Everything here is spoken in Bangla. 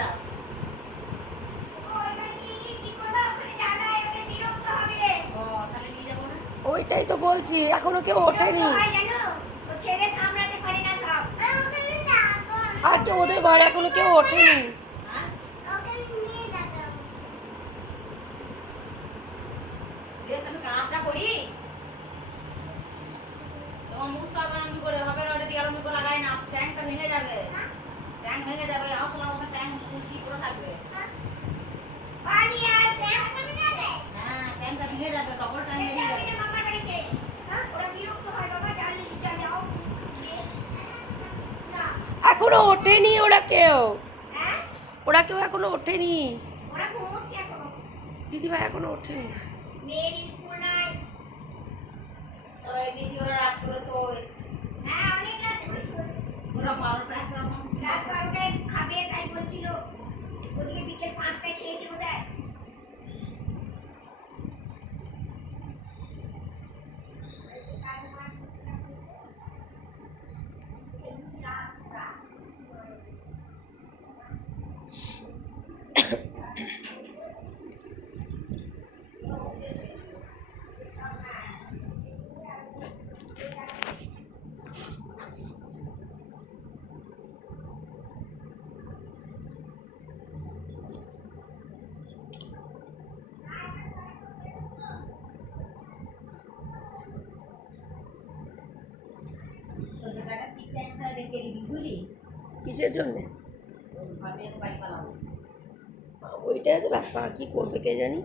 দাও। ওইটাই তো বলছি, এখনো কেউ ওঠেনি। আজকে ওদের ঘরে এখনো কেউ ওঠেনি। আমি কাজটা করি তোমার মুস্তা বানানো করে হবে না, ওটা দিয়ে আরম্ভ করে লাগাই না, ট্যাঙ্কটা ভেঙে যাবে। ট্যাঙ্ক ভেঙে যাবে, আসলার মতো ট্যাঙ্ক কি করে থাকবে। হ্যাঁ, ট্যাঙ্কটা ভেঙে যাবে, ডবল ট্যাঙ্ক ভেঙে যাবে। এখনো ওঠেনি ওরা কেউ, ওরা কেউ এখনো ওঠেনি। দিদিভাই এখনো ওঠেনি। মেয়ের স্কুল নাই, তবে দিদি ওরা রাত করে শোয়। হ্যাঁ, অনেক রাত করে শোয়। ওরা 12টা রাত 12টায় খাবে, তাই বলছিল। ওদিকে বিকেল 5টায় খেয়েছে বোধহয়। কিসের জন্য? ওইটাই তো ব্যাপার, কি করবে কে জানি।